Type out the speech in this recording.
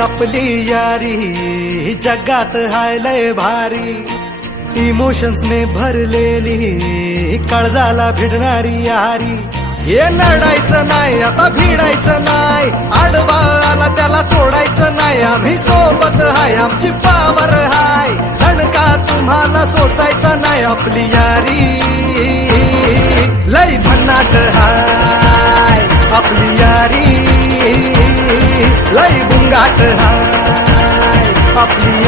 आपली यारी जगात हाय लय भारी, इमोशन्स ने भरलेली काळजाला भिडणारी यारी. हे नडायचं नाही आता भिडायचं नाही, आडवा आला त्याला सोडायचं नाही. आम्ही सोबत हाय आमची पावर हाय, धणका तुम्हाला सोसायचा नाही. आपली यारी लय भन्नाट हाय, आपली यारी लय बुंगाट हाय, आपली